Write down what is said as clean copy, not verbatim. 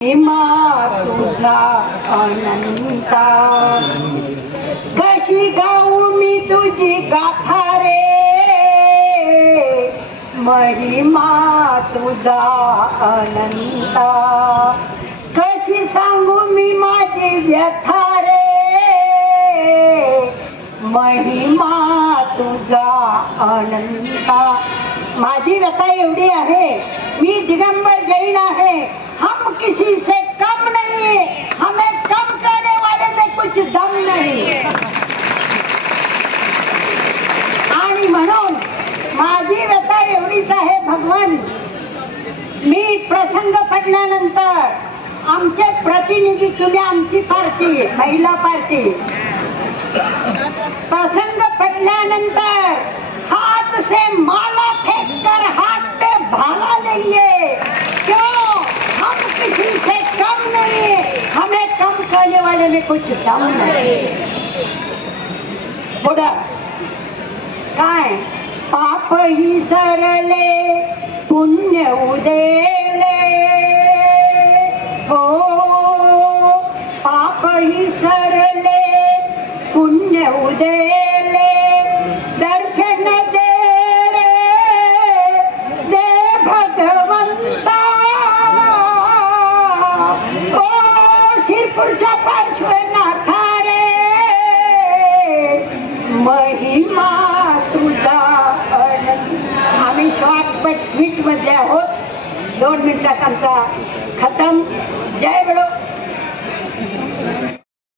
महिमा तुझा अनंता, कशी गाऊ मी तुझी गाथा रे, महिमा तुझा अनंता, कशी सांगू मी माझी व्यथा रे, महिमा तुझा अनंता। माझी व्यथा एवढी आहे, मी दिगंबर जैन आहे, हम किसी से कम नहीं, हमें कम करने वाले में कुछ दम नहीं। आणि म्हणून माझी व्यथा एवढीच आहे भगवान, मी प्रसंग पडल्यानंतर आमचे प्रतिनिधी तुम्ही, आमची पार्टी महिला पार्टी, प्रसंग पडल्यानंतर हाथ से माला फेंक कर हाथ पे भाला लेंगे, क्यों? हम किसी से कम नहीं, हमें कम करने वाले में कुछ दम नहीं। पुढे काय? पाप ही सरले पुण्य उदेले, हो पाप ही सरले पुण्य उदेले, दर्शन दे रे दे भगवंता, ओ शिरपूरच्या पार्श्वनाथा रे, महिमा तुझा अनंत। आम्ही शॉर्टकट स्वीट मध्ये आहोत, 2 मिनिटात आमचा खतम। जय बडो।